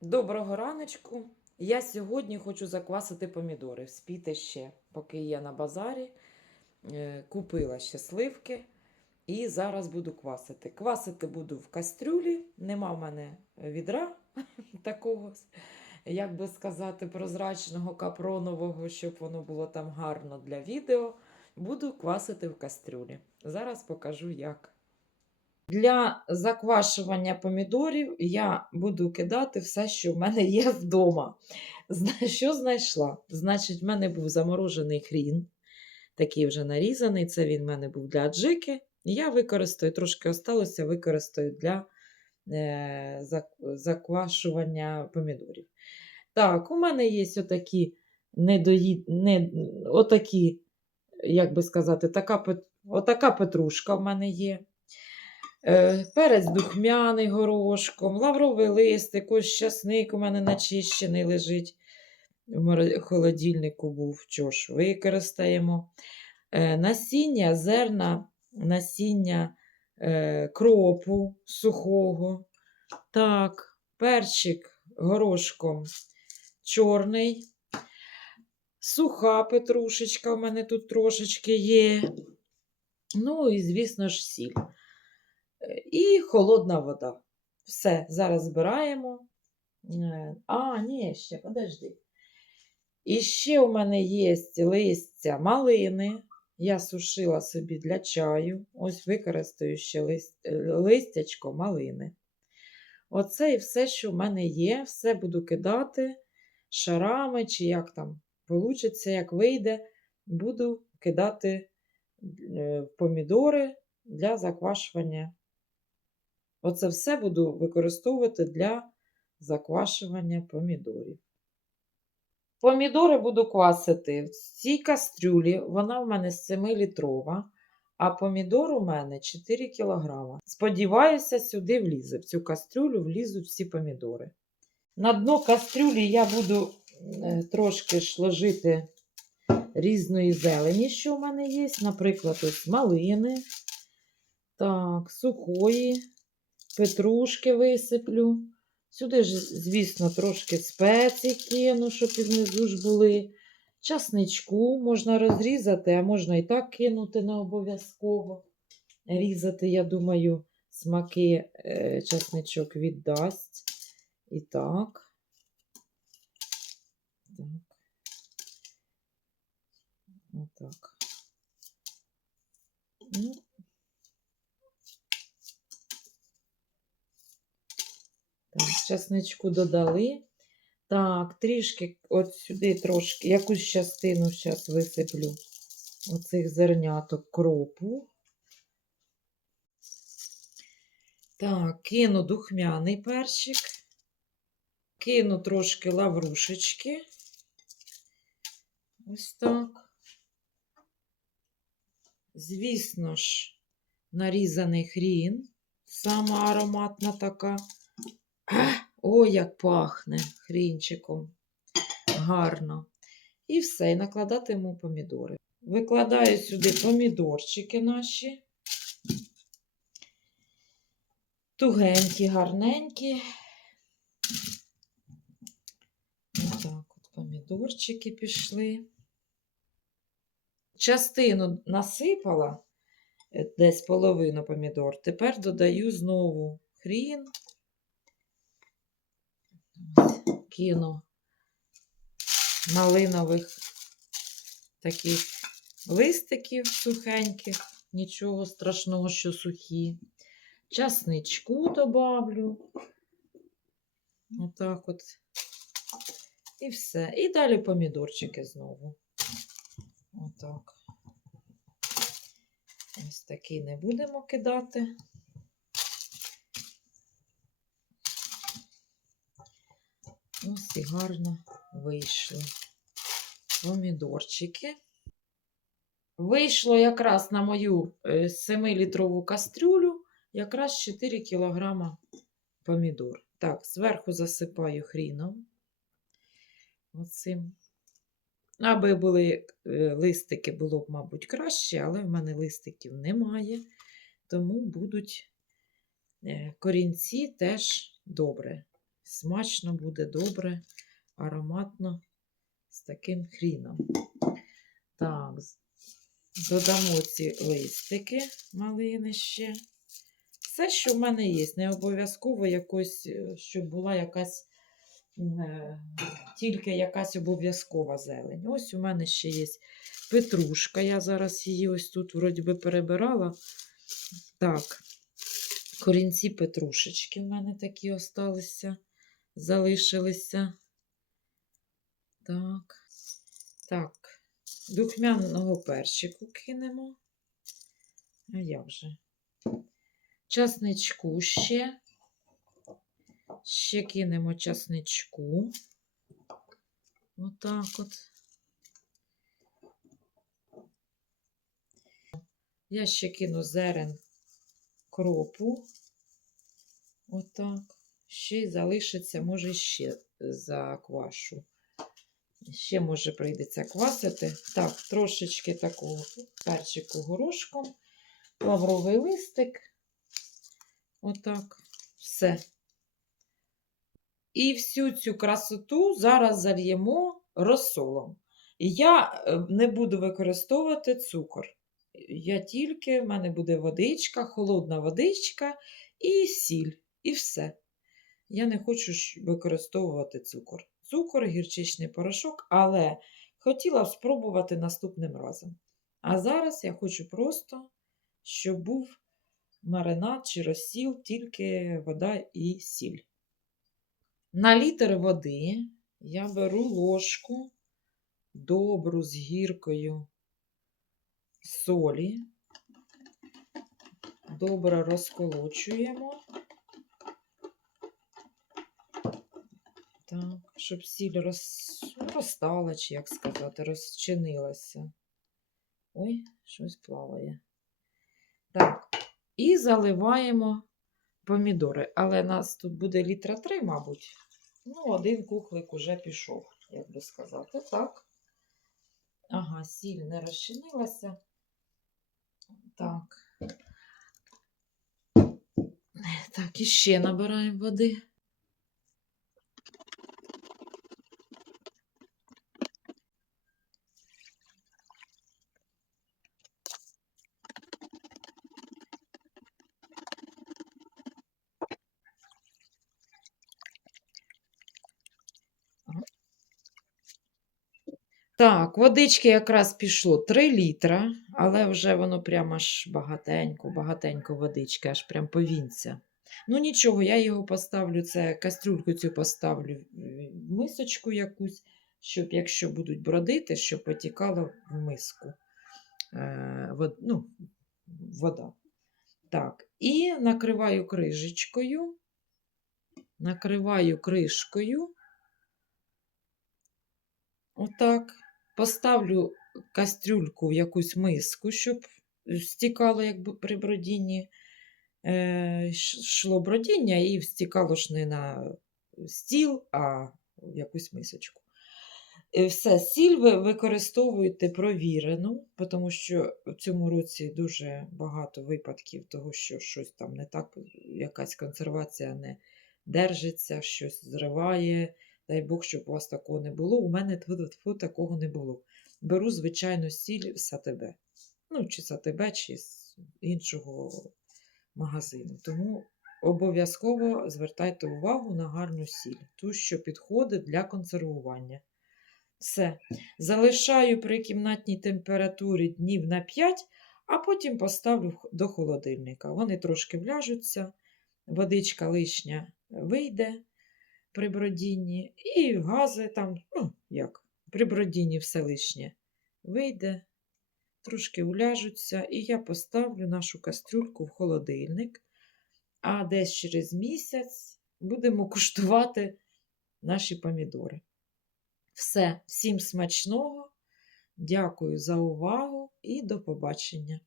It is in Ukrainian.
Доброго раночку. Я сьогодні хочу заквасити помідори. Спіти ще, поки я на базарі. Е, Купила ще сливки і зараз буду квасити. Квасити буду в кастрюлі. Нема в мене відра такого, як би сказати, прозрачного капронового, щоб воно було там гарно для відео. Буду квасити в кастрюлі. Зараз покажу як. Для заквашування помідорів я буду кидати все, що в мене є вдома. Що знайшла? Значить, в мене був заморожений хрін, такий вже нарізаний. Це він в мене був для аджики. Я використаю, трошки осталося, використаю для е, заквашування помідорів. Так, у мене є отакі недої... не... отакі, як би сказати, така, отака петрушка в мене є. Е, Перець духмяний горошком, лавровий листик, ось щасник у мене начищений лежить. В холодильнику був, що ж, використаємо. Е, Насіння, зерна, насіння е, кропу сухого. Так, перчик горошком чорний. Суха петрушечка у мене тут трошечки є. Ну і, звісно ж, сіль. І холодна вода. Все, зараз збираємо. Е, А, ні, ще, подожди. І ще у мене є листя малини. Я сушила собі для чаю. Ось використаю ще лист, е, листячко малини. Оце і все, що в мене є. Все буду кидати шарами, чи як там вийде, як вийде, буду кидати е, помідори для заквашування. Оце все буду використовувати для заквашування помідорів. Помідори буду квасити в цій кастрюлі, вона в мене 7-літрова, а помідор у мене 4 кг. Сподіваюся, сюди влізе. В цю кастрюлю влізуть всі помідори. На дно кастрюлі я буду е, трошки ж ложити різної зелені, що у мене є. Наприклад, ось малини, так, сухої, петрушки висиплю. Сюди ж, звісно, трошки спецій кину, щоб і внизу ж були. Часничку можна розрізати, а можна і так кинути не обов'язково. Різати, я думаю, смаки е, часничок віддасть. І так. Так. Отак. Ну, часничку додали. Так, трішки от сюди трошки, якусь частину зараз висиплю оцих зерняток кропу. Так, кину духмяний перчик. Кину трошки лаврушечки. Ось так. Звісно ж, нарізаний хрін. Сама ароматна така. Ой, як пахне хрінчиком. Гарно. І все, і накладатиму помідори. Викладаю сюди помідорчики наші. Тугенькі, гарненькі. Отак от помідорчики пішли. Частину насипала, е, десь половину помідор. Тепер додаю знову хрін. Ось, малинових таких листиків сухеньких, нічого страшного, що сухі. Часничку добавлю. Отак от. І все. І далі помідорчики знову. Отак. Ось такий не будемо кидати. Ось і гарно вийшли помідорчики. Вийшло якраз на мою 7-літрову кастрюлю якраз 4 кг помідор. Так, зверху засипаю хріном. Оцим. Аби були е, листики, було б, мабуть, краще, але в мене листиків немає, тому будуть е, корінці теж добре смачно буде, добре, ароматно з таким хріном. Так, додамо ці листики малини ще. Все, що в мене є, не обов'язково якось, е, щоб була якась е, тільки якась обов'язкова зелень. Ось у мене ще є петрушка. Я зараз її ось тут вроді би перебирала. Так, корінці петрушечки в мене такі осталися, залишилися. Так. Так, духмяного перчику кинемо. А як же? Часничку ще. Ще кинемо часничку. Отак от. Я ще кину зерен кропу. Отак. Ще й залишиться, може, ще заквашу. Ще, може, прийдеться квасити. Так, трошечки такого перчику горошком, лавровий листик. Отак. Все. І всю цю красоту зараз зальємо розсолом. Я е, не буду використовувати цукор. Я тільки, в мене буде водичка, холодна водичка і сіль. І все. Я не хочу використовувати цукор. Цукор, гірчичний порошок, але хотіла б спробувати наступним разом. А зараз я хочу просто, щоб був маринад чи розсіл, тільки вода і сіль. На літр води я беру ложку добру з гіркою солі. Добре розколочуємо. Так, щоб сіль роз... розстала, чи як сказати, розчинилася. Ой, щось плаває. Так, і заливаємо помідори. Але нас тут буде літра три, мабуть. Ну, один кухлик уже пішов, як би сказати. Так. Ага, сіль не розчинилася. Так. Так, і ще набираємо води. Так, водички якраз пішло 3 літра, але вже воно прямо аж багатенько, багатенько водички, аж прям повінця. Ну нічого, я його поставлю, це кастрюльку цю поставлю в мисочку якусь, щоб якщо будуть бродити, щоб потікало в миску. Е, вод, ну, вода. Так, і накриваю крижечкою, накриваю кришкою. Отак. Поставлю кастрюльку в якусь миску, щоб стікало якби при бродінні, е, йшло бродіння і стікало ж не на стіл, а в якусь мисочку. Е, Все, сіль ви використовуєте провірену, тому що в цьому році дуже багато випадків того, що щось там не так, якась консервація не держиться, щось зриває. Дай Бог, щоб у вас такого не було. У мене тьфу-тьфу, такого не було. Беру, звичайно, сіль з АТБ. Ну, чи з чи з іншого магазину. Тому обов'язково звертайте увагу на гарну сіль, ту, що підходить для консервування. Все. Залишаю при кімнатній температурі днів на 5, а потім поставлю до холодильника. Вони трошки вляжуться, водичка лишня вийде при бродінні, і гази там, ну, як, при бродінні все лишнє вийде, трошки уляжуться, і я поставлю нашу кастрюльку в холодильник, а десь через місяць будемо куштувати наші помідори. Все, всім смачного. Дякую за увагу і до побачення.